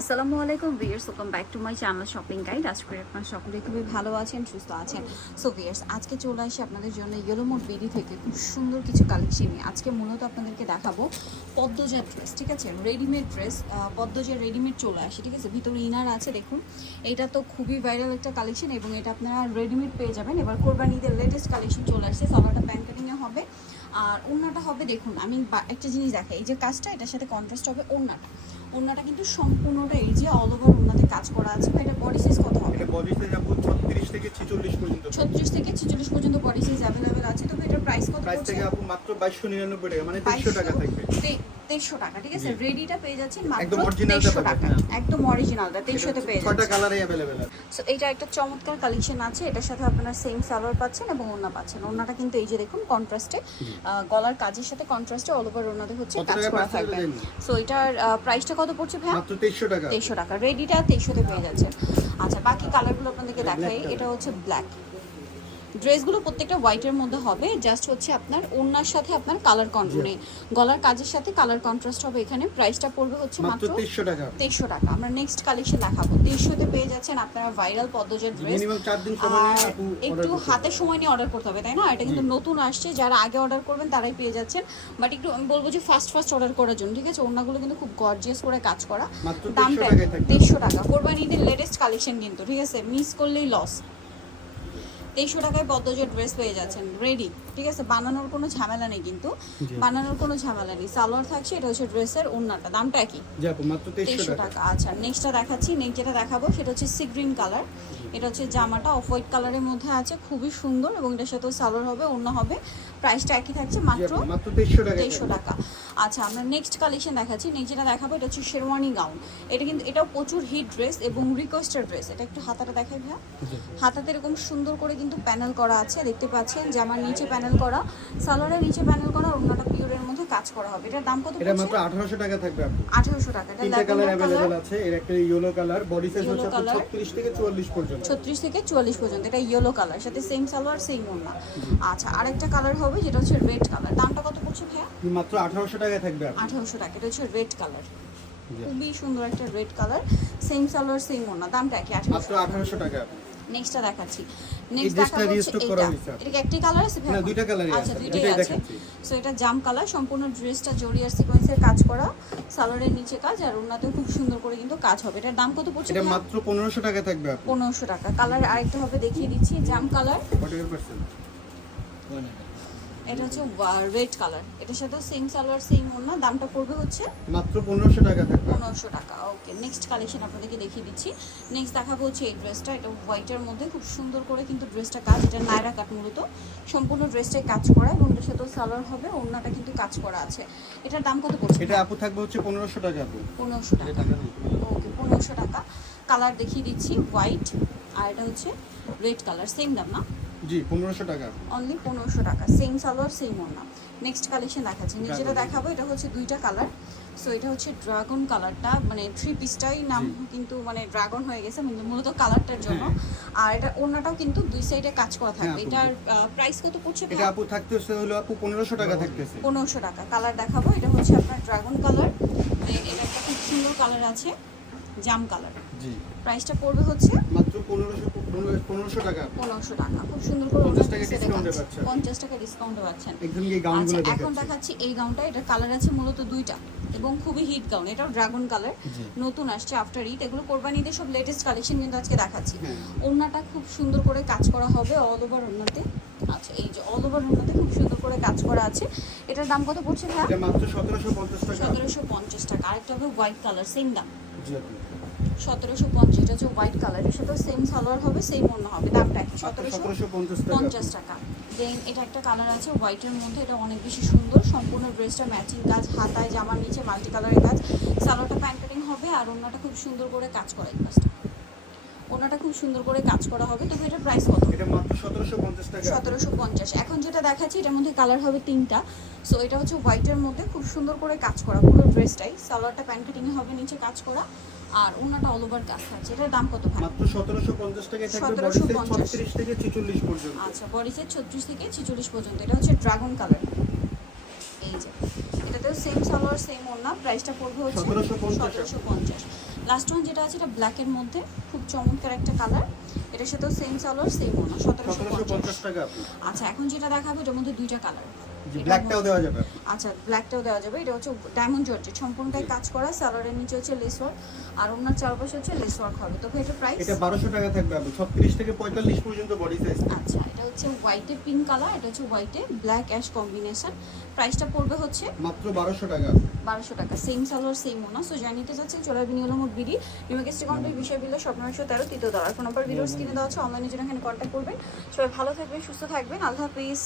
আসসালামু আলাইকুম viewers welcome back to my channel shopping guide আজ করে আপনারা সকলে খুবই ভালো আছেন, সুস্থ আছেন। সো ভিয়ার্স আজকে চলে আসি আপনাদের জন্য ইয়েলো মোড বিডি থেকে। খুব সুন্দর কিছু কালেকশন আজকে মূলত আপনাদেরকে দেখাবো পদ্মজা ড্রেস ঠিক আছে? রেডিমেড ড্রেস পদ্মজা রেডিমেড চলে আসে, ঠিক আছে? ভিতরে ইনার আছে, দেখুন। এটা তো খুবই ভাইরাল একটা কালেকশন এবং এটা আপনারা রেডিমেড পেয়ে যাবেন। এবার কোরবানিদের লেটেস্ট কালেকশন চলে আসছে, সালোয়ারটা প্যান্ট হবে। আর ওড়নাটা হবে, দেখুন আমি একটা জিনিস দেখাই। এই যে কাজটা, এটার সাথে কন্ট্রাস্ট হবে ওড়নাটা। ওড়নাটা কিন্তু সম্পূর্ণটা এই যে অল ওভার ওনাতে কাজ করা আছে বা এটা বডি সাইজ কত হবে? এটা বডি সাইজ আপু 36 থেকে 46 পর্যন্ত। ছত্রিশ থেকে ছেচল্লিশ পর্যন্ত বডি সাইজ अवेलेबल আছে তবে এটা প্রাইস কত প্রাইস থেকে আপু মাত্র 2299 টাকা মানে 300 টাকা থাকবে। তেইশশো টাকা ঠিক আছে? রেডিটা পেয়ে যাচ্ছেন মাত্র তেইশশো টাকা। একদম অরিজিনালটা তেইশশোতে পেয়ে যাচ্ছে এটা একটা চমৎকার কালেকশন আছে। এটার সাথে আপনার সেম সালোয়ার পাচ্ছেন এবং ওনা পাচ্ছেন। ওনাটা কিন্তু এই যে দেখুন কন্ট্রাস্টে গলার কাজের সাথে কন্ট্রাস্টে অল ওভার ওনাদের হচ্ছে কাজ করা থাকবে। সো এটার প্রাইসটা কত পড়ছে ভাই মাত্র টাকা। তেইশশো টাকা। রেডিটা তেইশশোতে পেয়ে যাচ্ছে আচ্ছা বাকি কালারগুলো আপনাদেরকে দেখাই। এটা হচ্ছে ব্ল্যাক ড্রেসগুলো প্রত্যেকটা হোয়াইটের মধ্যে হবে জাস্ট হচ্ছে আপনার ওড়নার সাথে আপনার কালার কন্ট্রাস্ট গলার কাজের সাথে কালার কন্ট্রাস্ট হবে এখানে প্রাইসটা পড়বে হচ্ছে মাত্র মাত্র 2300 টাকা। তেইশশো টাকা। আমরা নেক্সট কালেকশন দেখাবো। তেইশশোতে পেয়ে যাচ্ছেন আপনারা ভাইরাল পদ্মজার ড্রেস মিনিমাম 4 দিন সময় নিয়ে আর একটু হাতে সময় নিয়ে অর্ডার করতে হবে তাই না? এটা কিন্তু নতুন আসছে যারা আগে অর্ডার করবেন তারাই পেয়ে যাচ্ছেন। বাট একটু আমি বলব যে ফার্স্ট ফার্স্ট অর্ডার করার জন্য ঠিক আছে? ওনাগুলো কিন্তু খুব গর্জিয়াস করে কাজ করা। 2300 দামটা টাকায় তেইশশো টাকা। কোরবানি ঈদের লেটেস্ট কালেকশন কিন্তু ঠিক আছে? মিস করলেই লস তেইশশো টাকায় পদ্মজের ড্রেস পেয়ে যাচ্ছেন। রেডি ঠিক আছে? বানানোর কোনো ঝামেলা নেই কিন্তু। বানানোর কোনো ঝামেলা নেই। সালোয়ার থাকছে এটা হচ্ছে ড্রেসের ওড়নাটা। দামটা কি? জি আপু মাত্র 2300 তেইশশো টাকা। আচ্ছা নেক্সটটা দেখাচ্ছি। নেক্সট যেটা দেখাবো সেটা হচ্ছে সি গ্রিন কালার এটা হচ্ছে জামাটা অফ হোয়াইট কালারের মধ্যে আছে। খুবই সুন্দর এবং এটার সাথেও সালোয়ার হবে অন্য হবে। প্রাইসটা একই থাকছে মাত্র আপু মাত্র 2300 টাকা তেইশশো টাকা। আচ্ছা আমরা নেক্সট কালেকশন দেখাচ্ছি। নেক্সট যেটা দেখাবো এটা হচ্ছে শেরওয়ানি গাউন এটা কিন্তু এটাও প্রচুর হিট ড্রেস এবং রিকোয়েস্টেড ড্রেস এটা একটু হাতাটা দেখাই ভাইয়া। হাতাতে এরকম সুন্দর করে কিন্তু প্যানেল করা আছে দেখতে পাচ্ছেন জামার নিচে প্যানেল করা সালোয়ারের নিচে প্যানেল করা অন্যটা পিওরের মধ্যে কাজ করা হবে এটার দাম কত এটা পড়ছে মাত্র 1800 টাকা থাকবে আপু আঠারোশো টাকা এটা তিনটা কালার ল্যাভেন্ডার अवेलेबल কালার আছে এর একটা yellow colour body size Yellow হচ্ছে আপু colour। 36 থেকে 44 পর্যন্ত ছত্রিশ থেকে চুয়াল্লিশ পর্যন্ত এটা ইয়েলো কালার সাথে সেম সালোয়ার সেম ওড়না আচ্ছা আরেকটা কালার হবে যেটা হচ্ছে রেড কালার দামটা কত পড়ছে ভাইয়া মাত্র 1800 টাকায় থাকবে আপু আঠারোশো টাকা এটা হচ্ছে রেড কালার জি। খুবই সুন্দর একটা red colour same salwar same ওড়না দামটা কি মাত্র আঠারোশো 1800 টাকা আপু নেক্সটটা দেখাচ্ছি। নেক্সট দেখাবো এটা এটা একটি কালার আছে না, দুইটা colour-ই আচ্ছা আছে। দুইটাই আছে। সো এটা জাম কালার সম্পূর্ণ ড্রেসটা জরি আর সিকোয়েন্সের কাজ করা। সালোয়ারের নিচে কাজ আর ওড়নাতেও খুব সুন্দর করে কিন্তু কাজ হবে। এটার দাম কত পড়ছে এটা মাত্র 1500 টাকা থাকবে আপু। পনেরোশো টাকা। কালার আরেকটা হবে দেখিয়ে দিচ্ছি। জাম কালার 40% এটা হচ্ছে রেড কালার এটার সাথে সেম সালোয়ার সেম ওড়না। দামটা পড়বে হচ্ছে মাত্র 1500 টাকা থাকবে। পনেরোশো টাকা। ওকে নেক্সট কালেকশন আপনাদেরকে দেখিয়ে দিচ্ছি। নেক্সট দেখাবো হচ্ছে এই ড্রেসটা এটা হোয়াইটের মধ্যে খুব সুন্দর করে কিন্তু ড্রেসটা কাজ এটা নায়রা কাট মূলত। সম্পূর্ণ ড্রেসটাই কাজ করা এবং এটার সাথেও সালোয়ার হবে ওড়নাটা কিন্তু কাজ করা আছে। এটার দাম কত পড়ছে? এটা আপু থাকবে হচ্ছে পনেরোশো টাকা আপু। পনেরোশো টাকা। ওকে পনেরোশো টাকা। কালার দেখিয়ে দিচ্ছি হোয়াইট আর এটা হচ্ছে রেড কালার সেম দাম না? জি 1500 টাকা। অনলি পনেরোশো টাকা। সেম সালোয়ার সেম ওড়না। নেক্সট কালেকশন দেখাচ্ছি। যেটা দেখাবো এটা হচ্ছে দুইটা কালার সো এটা হচ্ছে ড্রাগন কালারটা মানে থ্রি পিসটাই নাম কিন্তু মানে ড্রাগন হয়ে গেছে কিন্তু মূলত কালারটার জন্য। আর এটা ওড়নাটাও কিন্তু দুই সাইডে কাজ করা থাকবে। হ্যাঁ, এটার প্রাইস কত পড়ছে এটা আপু থাকতেছে হলো আপু 1500 টাকা থাকতেছে। পনেরোশো টাকা। কালার দেখাবো। এটা হচ্ছে আপনার ড্রাগন কালার এটা একটা খুব সুন্দর কালার আছে। জাম কালার। জি। প্রাইসটা পড়বে হচ্ছে মাত্র 1500 1500 টাকা। পনেরোশো টাকা। খুব সুন্দর করে 50 টাকা দেখাচ্ছি। পাচ্ছেন। পঞ্চাশ টাকা ডিসকাউন্টে পাচ্ছেন একদম এই গাউনগুলো আচ্ছা এখন দেখাচ্ছি। এই গাউনটা এটা কালার আছে মূলত দুইটা এবং খুবই হিট গাউন এটাও ড্রাগন কালার নতুন আসছে আফটার ইট এগুলো কোরবানিতে সব লেটেস্ট কালেকশন কিন্তু আজকে দেখাচ্ছি। হ্যাঁ। ওড়নাটা খুব সুন্দর করে কাজ করা হবে অল ওভার ওড়নাতে। আচ্ছা এই যে অল ওভার ওড়নাতে খুব সুন্দর করে কাজ করা আছে। এটার দাম কত পড়ছে ভাই এটা মাত্র 1750 টাকা। সতেরোশো পঞ্চাশ টাকা। আরেকটা হবে হোয়াইট কালার সেম দাম। সতেরোশো পঞ্চাশ এটা হচ্ছে হোয়াইট কালারের সাথে সেম সালোয়ার হবে সেম ওড়না হবে দামটা কি সতেরোশো 1750 টাকা। পঞ্চাশ টাকা। দেন এটা একটা কালার আছে হোয়াইটের মধ্যে এটা অনেক বেশি সুন্দর সম্পূর্ণ ড্রেসটা ম্যাচিং কাজ হাতায় জামার নিচে মাল্টি কালারের কাজ। সালোয়ারটা প্যান্ট কাটিং হবে আর খুব সুন্দর করে কাজ করা এই কাজটা। ওড়নাটা খুব সুন্দর করে কাজ করা হবে তবে এটার প্রাইস কত এটা মাত্র 1750 টাকা সতেরোশো পঞ্চাশ এখন যেটা দেখাচ্ছি এটার মধ্যে কালার হবে তিনটা। সো এটা হচ্ছে হোয়াইটের মধ্যে খুব সুন্দর করে কাজ করা পুরো ড্রেসটাই সালোয়ারটা প্যান্ট কাটিং হবে নিচে কাজ করা। আর ওড়নাটা অল ওভার কাজ থাকছে এটার দাম কত ভাই? মাত্র 1750 টাকায় থাকবে 1750 36 থেকে 46 পর্যন্ত। আচ্ছা বডি সাইজ ছত্রিশ থেকে ছেচল্লিশ পর্যন্ত। এটা হচ্ছে ড্রাগন কালার এই যে এটাতেও সেম সালোয়ার সেম ওড়না। প্রাইসটা পড়বে হচ্ছে 1750 সতেরোশো পঞ্চাশ। লাস্ট ওয়ান যেটা আছে এটা ব্ল্যাকের মধ্যে খুব চমৎকার একটা কালার এটার সাথেও সেম সালোয়ার সেম ওনা সতেরোশো পঞ্চাশ। টাকা আচ্ছা এখন যেটা দেখাবো এটার মধ্যে দুইটা কালার ব্ল্যাকটাও দেওয়া যাবে। আচ্ছা ব্ল্যাকটাও দেওয়া যাবে। এটা হচ্ছে ডায়মন্ড জর্জেট সম্পূর্ণটাই কাজ করা স্যালোয়ারের নিচে হচ্ছে লেস ওয়ার্ক আর ওনার চারপাশে হচ্ছে লেস ওয়ার্ক হবে। তো এটা প্রাইস এটা বারোশো টাকা থাকবে আপু ছত্রিশ থেকে পঁয়তাল্লিশ পর্যন্ত বডি সাইজ আচ্ছা এটা হচ্ছে হোয়াইটে পিঙ্ক কালার এটা হচ্ছে হোয়াইটে ব্ল্যাক অ্যাশ কম্বিনেশন প্রাইসটা পড়বে হচ্ছে মাত্র বারোশো টাকা। বারোশো টাকা। সেম সালোয়ার সেম ওনা সো জানিয়ে নিতে চাচ্ছেন চলে আসবেন ইউলো মোট বিডি। নিউমার্কেট কাউন্টের বিষয় বিল স্বপ্ন একশো তেরো তৃতীয় দল আর ফোন নাম্বার ভিডিওস কিনে দেওয়া হচ্ছে অনলাইনে জন্য এখানে কন্ট্যাক্ট করবেন। সবাই ভালো থাকবেন সুস্থ থাকবেন। আল্লাহ হাফিজ।